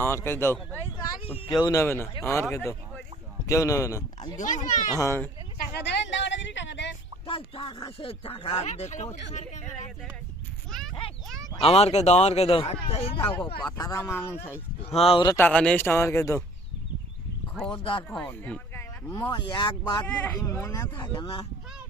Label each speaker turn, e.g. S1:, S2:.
S1: আমার কাছে দাও কেউ নেবে না আমার কাছে দাও কেউ নেবে না হ্যাঁ
S2: টাকা দেবেন দাও ওটা দিলি টাকা দেবেন
S3: मन थे